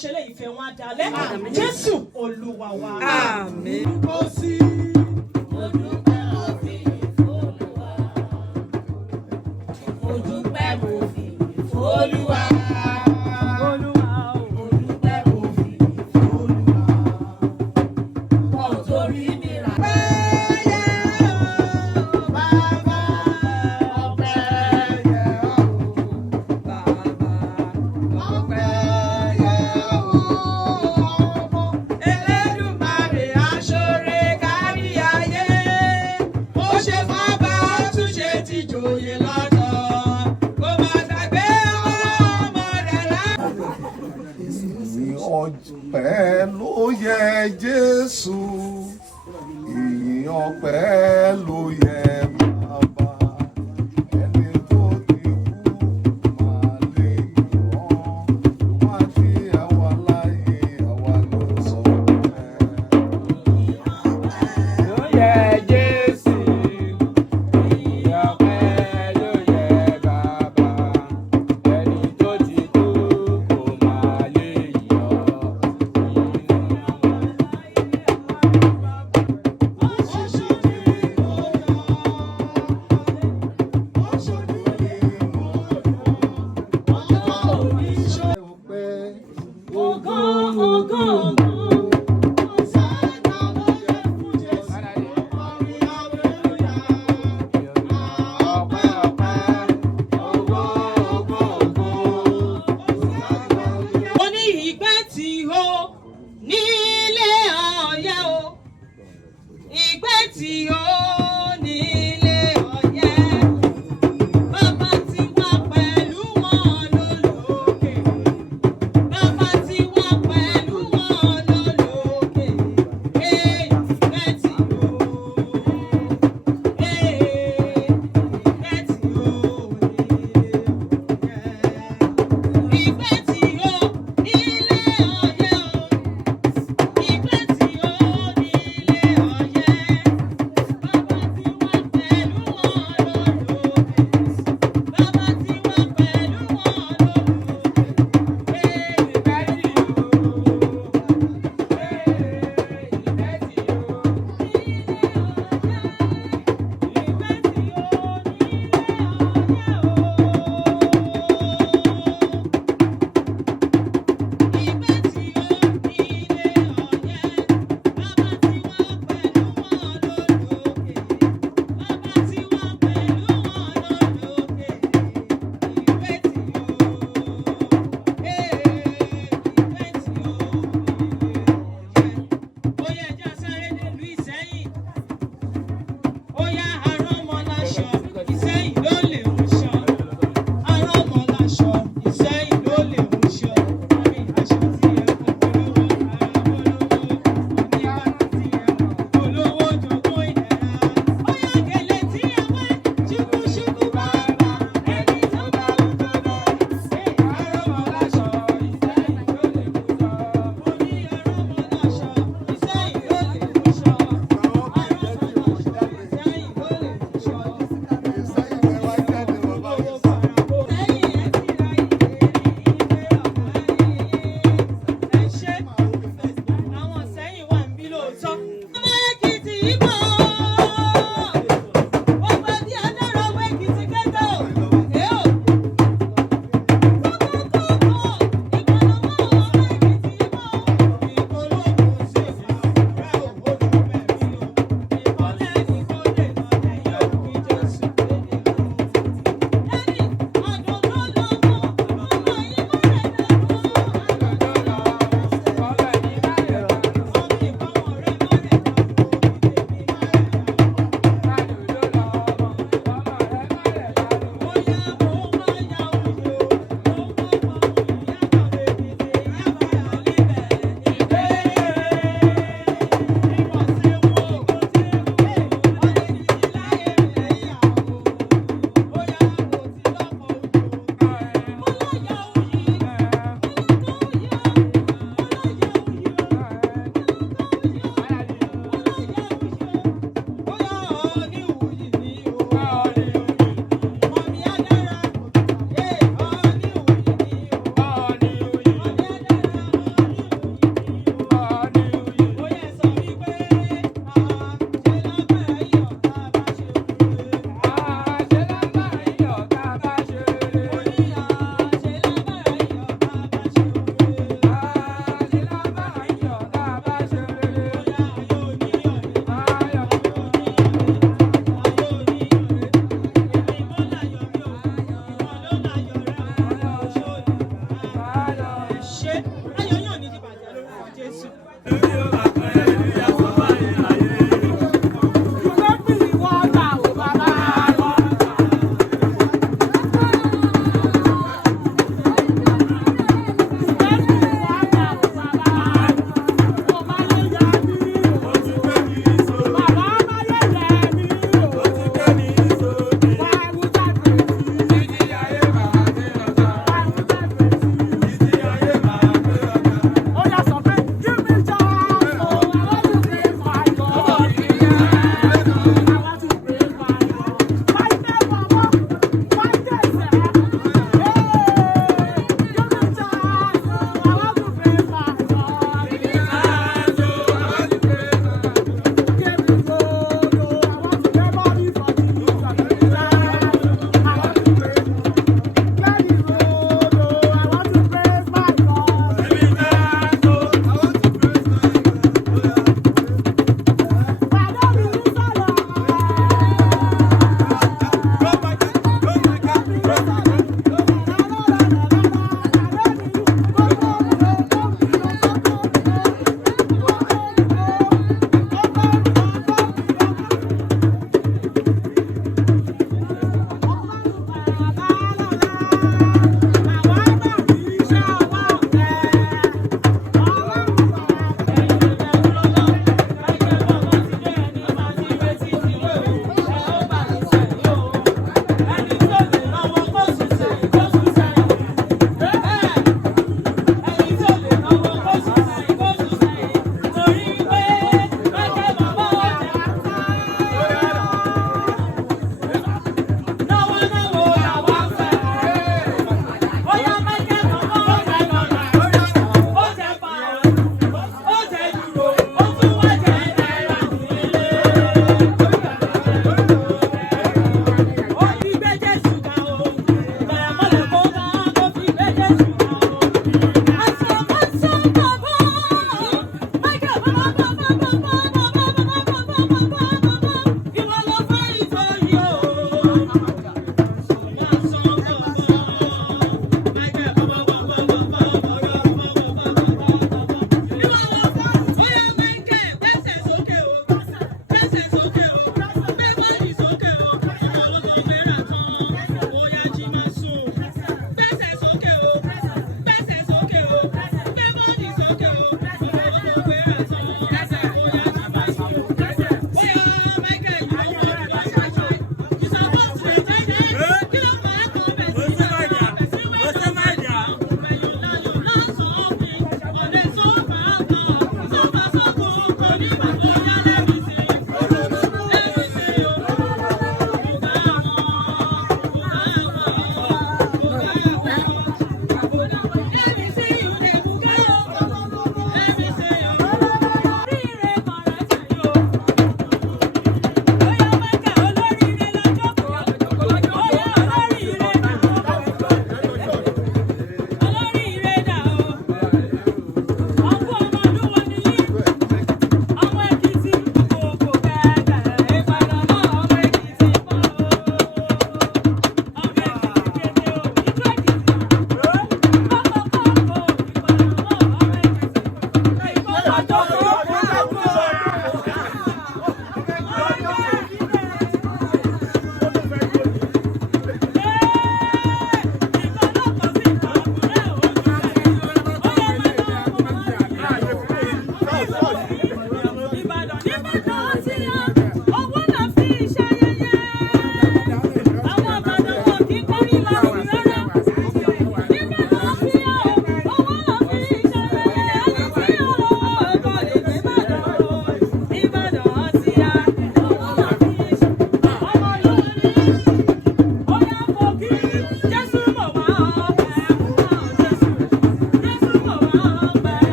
ṣe lé ìfẹ́ wọn dalẹ̀. Jésù Olúwa wa. Àmín. Ọpẹ́ ló yẹ Jésù, ìyìn ọpẹ́ ló yẹ Bàbá, ẹni tó ti kú máa lè yọ̀, wá sí àwa láyé àwa ló sọ pé. Ló yẹ Jésù, ìyìn ọpẹ́ ló yẹ Bàbá, ẹni tó ti kú kò máa lè yọ̀.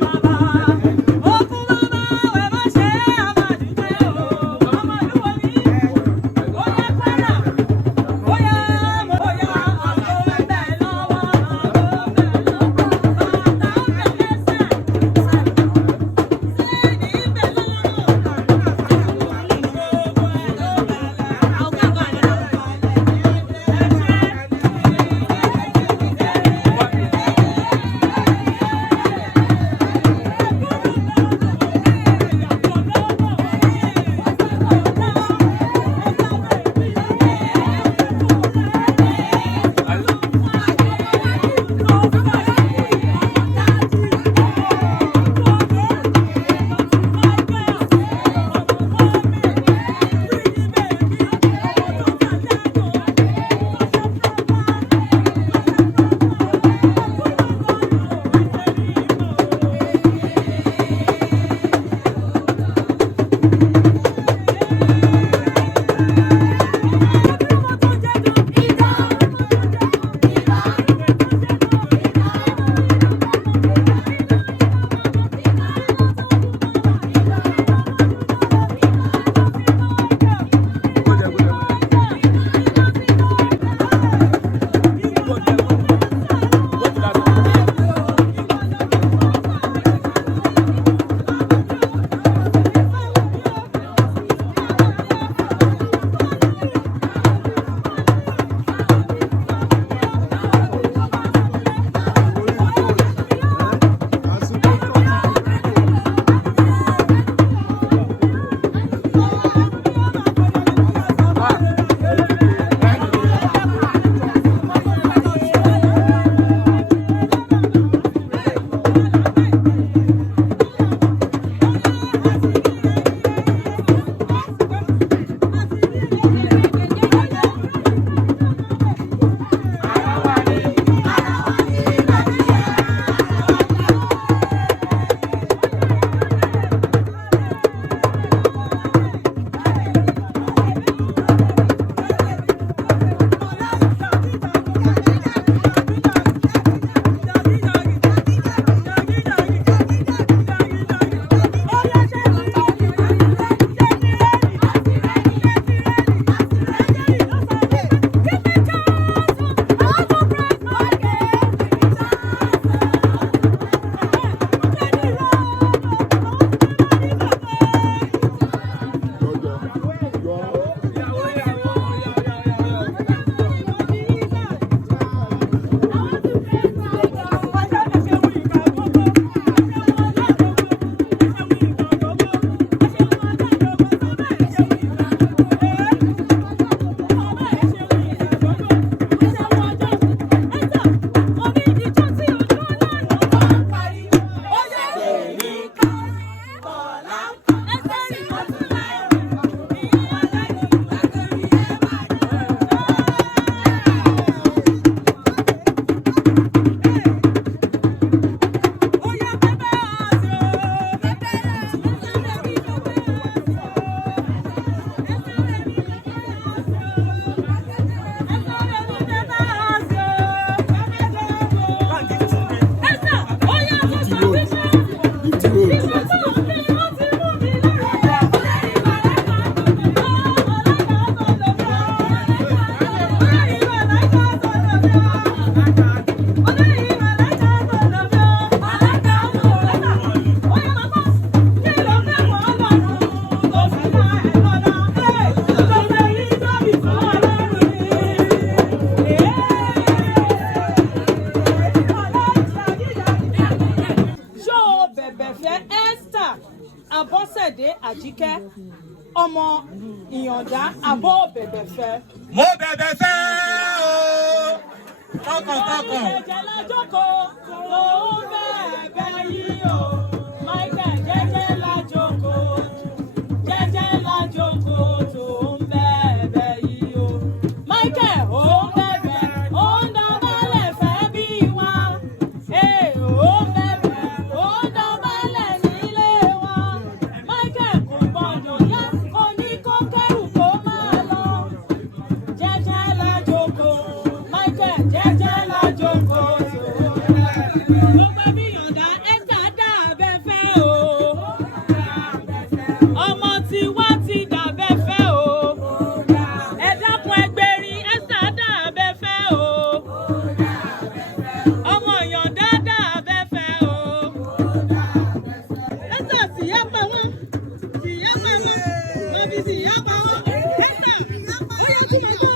Bàbá Bẹ̀bẹ̀fẹ́ Esther Abọ́sẹ̀dé Àjíkẹ́ ọmọ Ìyàndá Abọ́ Bẹ̀bẹ̀fẹ́. Mo Bẹ̀bẹ̀fẹ́ o tọkàntọkàn. Jẹ́jẹ́ lájókòó tó ń bẹ̀bẹ̀ yìí o. Michael jẹ́jẹ́ lájókòó tó ń bẹ̀bẹ̀ yìí o. Michael ó ń bẹ̀bẹ̀ ó ń dọ̀bálẹ̀ fẹ́ bí wa. Ó ń bẹ̀bẹ̀ ó ń dọ̀bálẹ̀ nílé wa. Michael kò gbọdọ̀ yá oníkó kẹ́rù kó máa lọ. Jẹ́jẹ́ lájókòó Michael jẹ́jẹ́ lájókòó tó ń bẹ̀bẹ̀. Gbogbo bí Ìyàndá Esther dá abẹ́fẹ́ o. Ọmọ tiwa ti dàbẹ́fẹ́ o. Ẹ dákun ẹgbẹ́rin Esther dá abẹ́fẹ́ o. Ọmọ Ìyàndá dá abẹ́fẹ́ o. Esther sì yá pa wọ́n. Wọ́n fi sì yá pa wọ́n. Esther ó yẹ kí ẹ gbọ́.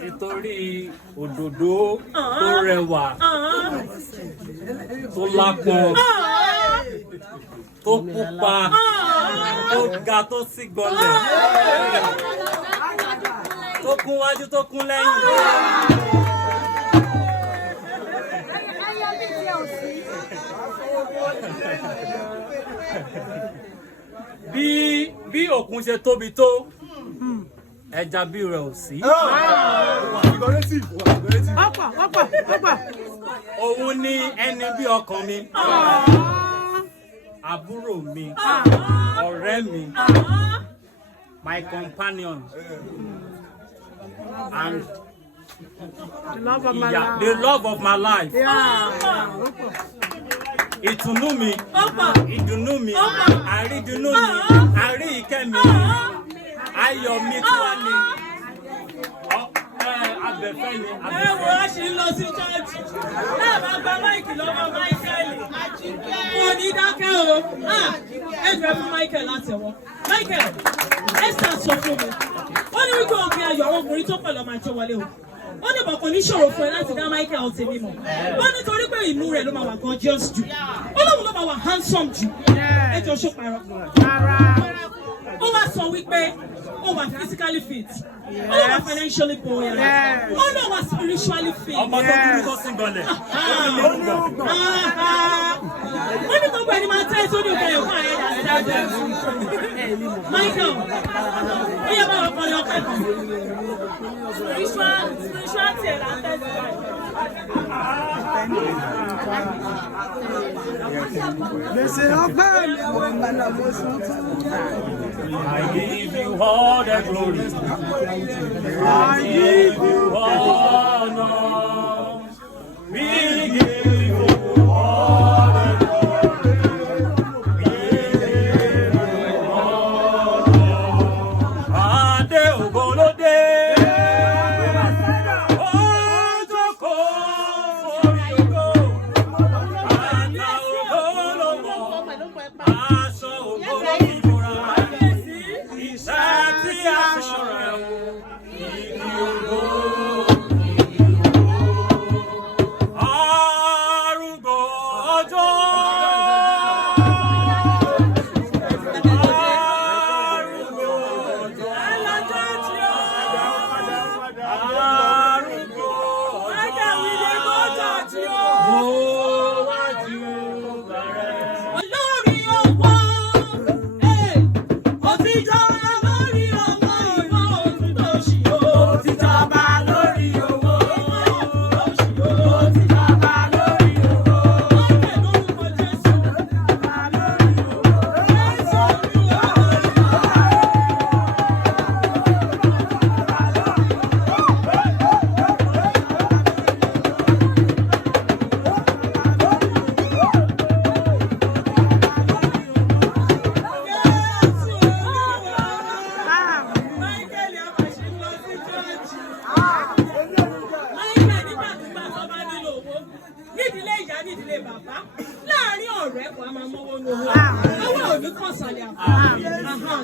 Nítorí òdòdó tó rẹwà tó lápọn tó pupa tó ga tó sì gbọlẹ̀ tó kún wájú tó kún lẹ́yìn. Bí òkun ṣe tóbi tó ẹja bí rẹ̀ ò sí. Òun ni ẹni bí ọkàn mi, àbúrò mi, ọ̀rẹ́ mi, my companion, and the love of my life. Ìtùnú mi, ìdùnnú mi, àrídùnnú mi, àrí ìkẹ́ mi, ayọ̀ mi tí wọ́n ní. Abẹ́fẹ́ ni. Ẹ wo a ṣì ń lọ sí ṣọ́ọ̀ṣì. Náà máa gba máìkì lọ́wọ́ Michael. Mo ní dákẹ́ o. Ẹ jẹ́ fún Michael láti ẹ̀wọ̀n. Michael, Esther sọ fún mi. Ó ní wípé òkè ayọ̀ àwọn ọkùnrin tó pọ̀ lọ́ máa jẹ́ wọlé o. Ó ní bọ̀kàn ní ṣòro fún ẹ láti dá Michael ọ̀tẹ̀ mímọ̀. Ó ní torí pé inú rẹ̀ ló máa wà gorgeous jù. Ó lóun ló máa wà handsome jù. Ẹ jọ ṣó parọ́. Ó wá sọ wípé ó wà physically fit. All of us financially poor. All of us spiritually fit. When you go by the mountains, you can Michael, we have our spiritual I give you all the glory. I give you honor. We give you all the glory. We give you honor. Ade ogolode. Ojoko origo. Ana ogologo. Aso ogologo.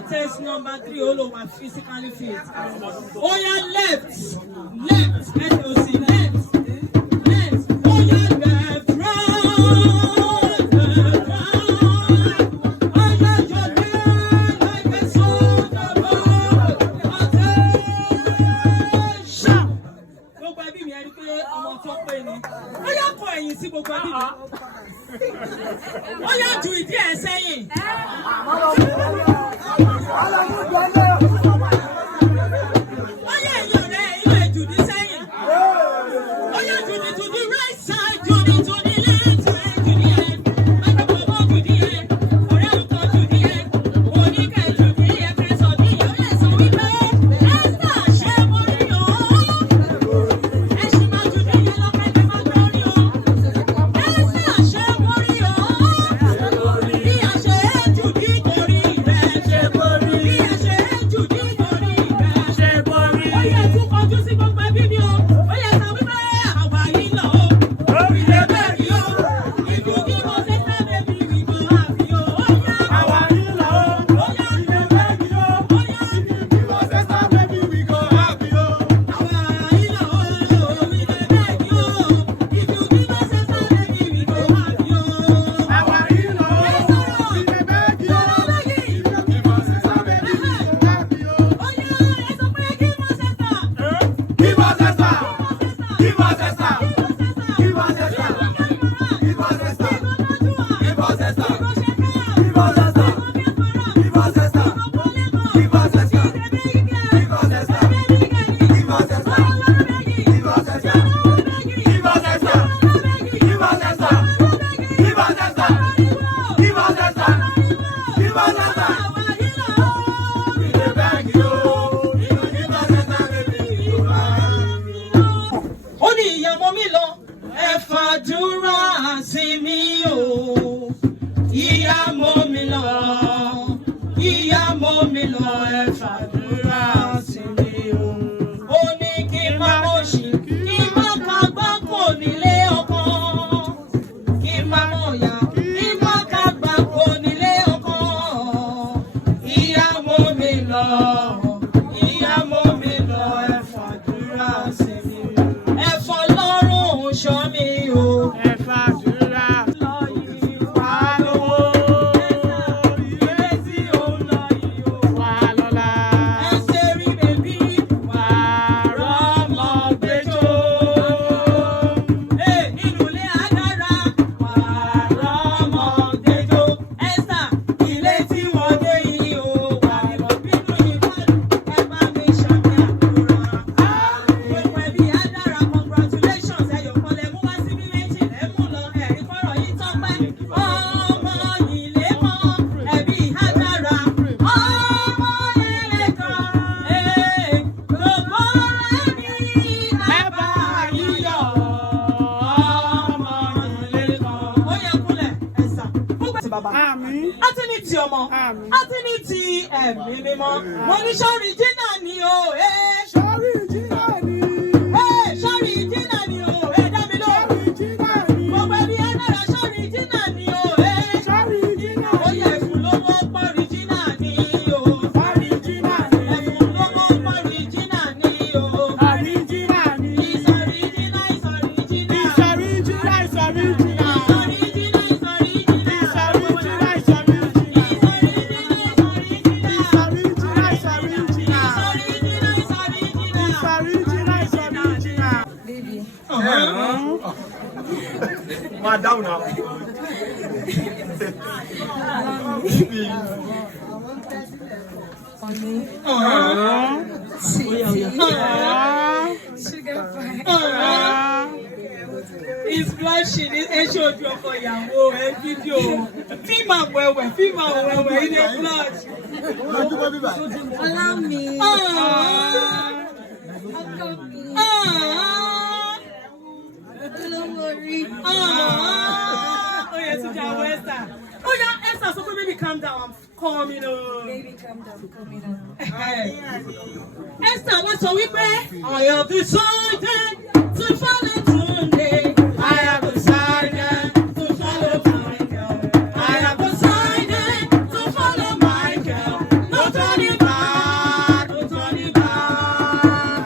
Test number 3, all of us physically fit. Oh yeah, left, SOC, left. Oh yeah, left, right. Oh yeah, your leg like a soldier. Attention. Gbogbo ẹbí mi ẹni pé ọmọ tó pé ni. Ó yá kọ ẹ̀yìn sí gbogbo ẹbí mi. Ó yá ju ìdí ẹ̀ sẹ́yìn. Viva àti ní ti ọmọ, àti ní ti ẹ̀mí mímọ́. Mo ní sọ́rí jìnnà ni o, Sọ́rí jìnnà ni. Sọ́rí jìnnà ni o, dá mi lò. Sọ́rí jìnnà ni. Gbogbo ẹbí ẹ náà sọ́rí jìnnà ni o, Sọ́rí jìnnà ó ni. yẹ ẹ̀fún lówó pọ́rí jìnnà ni o. Sọ́rí jìnnà ni. Ẹ̀fún lówó pọ́rí jìnnà ni o. Sọ́rí jìnnà ni. Ìsọ̀rí jìnnà, ìsọ̀rí jìnnà. Ìsọ̀rí jìnnà, ìsọ̀rí jìnnà. Ìsọ̀rí jìnnà, ìsọ̀rí jìnnà. Ìsọ̀rí jìnnà, ìsọ̀rí jìnnà. Ìsọ̀rí jìnnà, ìsọ̀rí jìnnà. Ìsọ̀rí jìnnà, ìsọ̀rí jìnnà. Ìsọ̀rí jìnnà, ìsọ̀rí jìnnà. Ìsọ̀rí jìnnà, ìsọ̀rí jìnnà. Máa dáhùn náà. He's blushing. Ẹ ṣe ojú ọkọ ìyàwó ẹ fídíò. Fíìmù àwẹ̀wẹ̀, fíìmù àwẹ̀wẹ̀, he dey blush. Ọlá mi. Ọkọ mi. Olówó orí. Oh yeah, to Jawa Esther. Oh yeah, Esther, so baby calm down. I'm coming on. Baby, calm down, coming on. Esther, wọ́n sọ wípé I have decided to follow Tunde. I have decided to follow Michael. I have decided to follow Michael. No turning back, no turning back.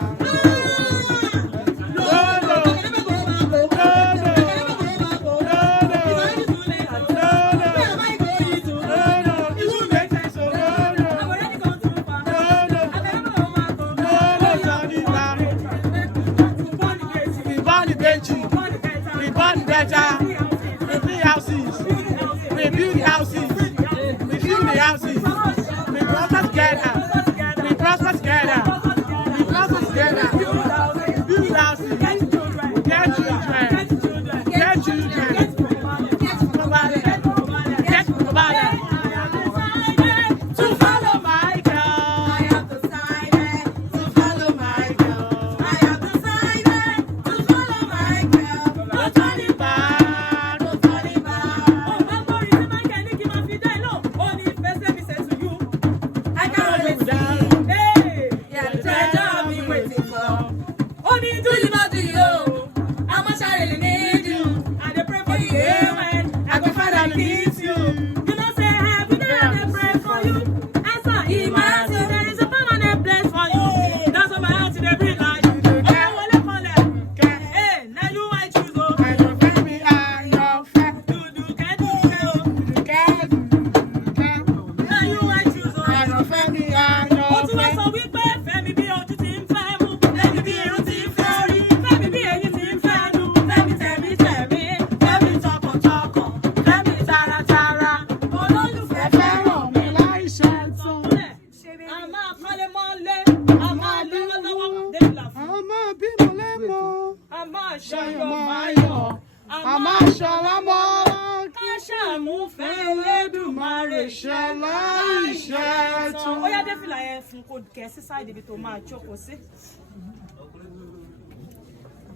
Side ibi tó máa jókòó sí.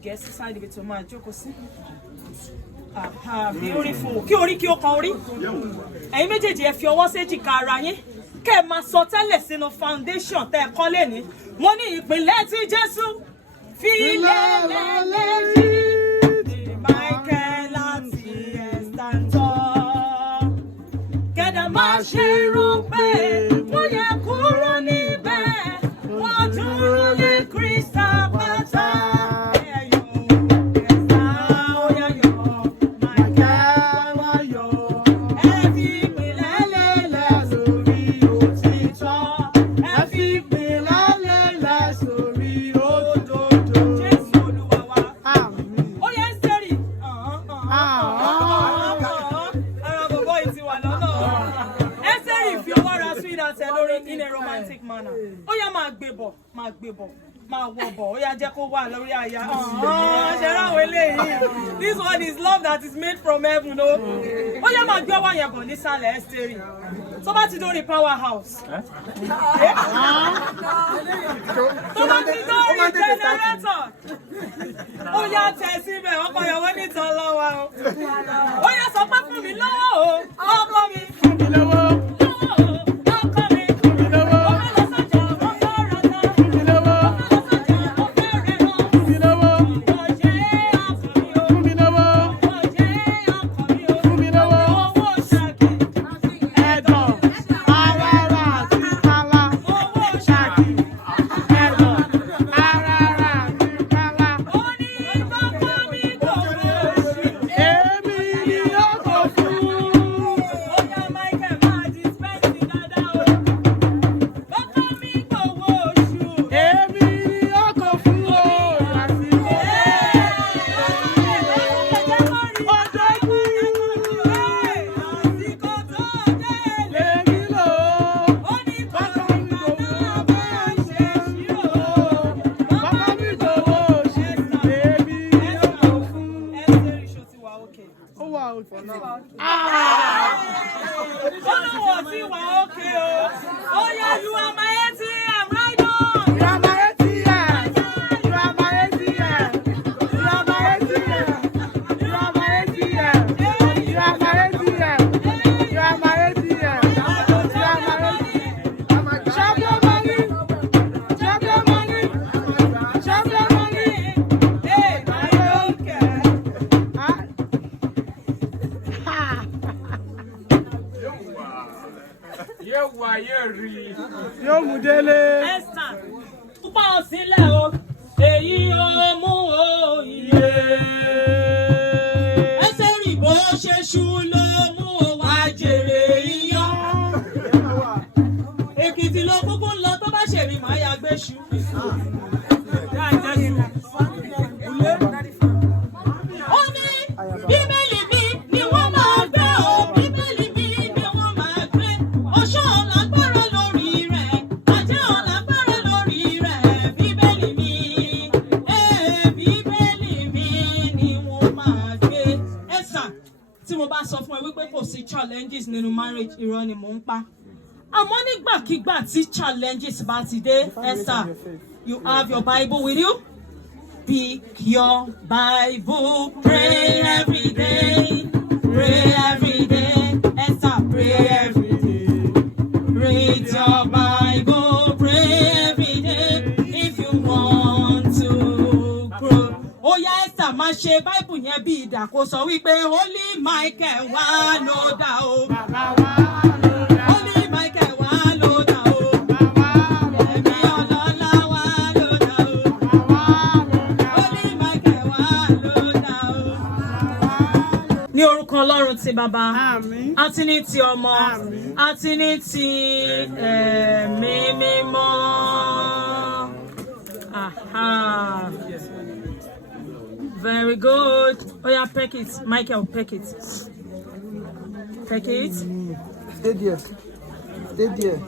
Gẹ̀ẹ́sì side ibi tó máa jókòó sí. Beautiful. Kí orí kí ó kan orí. Ẹ̀yin méjèèjì ẹ fi ọwọ́ séjìká ara yín. Kẹ́ ẹ máa sọ tẹ́lẹ̀ sínú foundation tẹ́ ẹ kọ́ lẹ́ni. Mo ní ìpìlẹ̀ tí Jésù fi lélẹ̀ lẹ́yìn. Michael àti Esther ń tọ́. Kẹ́dà máa ṣe rò pé wọ́n yẹ kúrò níbẹ̀. Wọ́n dúró lé Krista pátá. In a romantic manner. Ó yá máa gbé bọ̀, máa wọ̀ bọ̀. Ó yá jẹ́ kó wà lórí àyà. Ṣé ráwọ̀ eléyìí? This one is love that is made from heaven. Ó yá máa gbé ọwọ́ yẹn bọ̀ nísàlẹ̀ Esther. Tó bá ti dórí powerhouse. Tó bá ti dórí generator. Ó yá tẹ̀ síbẹ̀, ọkọ ìyàwó nìkan lọ́wọ́. Ó yá sọ pé fún mi lọ́wọ́ o, ọkọ mi. challenges nínú marriage, irọ́ ni mò ń pa. Àmọ́ nígbàkigbà tí challenges bá ti dé, Esther, you have your Bible with you? Pick your Bible, pray every day, pray every day. Esther, pray every day. Read your Bible, pray every day if you want to grow. Oh yeah, Esther, máa ṣe Bible yẹn bí ìdà kó sọ wípé Holy Michael wá ló dá o. Holy Michael wá ló dá o. Ẹ̀mí ọlọ́lá wá ló dá o. Holy Michael wá ló dá o. Ní orúkọ Ọlọ́run ti Bàbá, àti ní ti Ọmọ, àti ní ti Ẹ̀mí Mímọ́. Aha. Very good. Oh yeah, peck it. Michael, peck it. Peck it. Stay there. Stay there.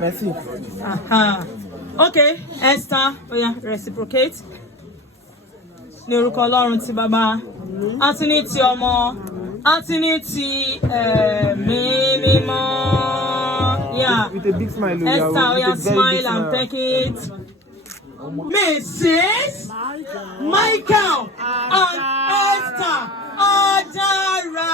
Merci. Aha. Okay, Esther. Oh yeah, reciprocate. Ní orúkọ Ọlọ́run ti Bàbá, àti ní ti Ọmọ, àti ní ti Ẹ̀mí Mímọ́. Yeah. With a big smile. Esther, oh yeah, smile and peck it. Mrs. Michael and Esther Adara.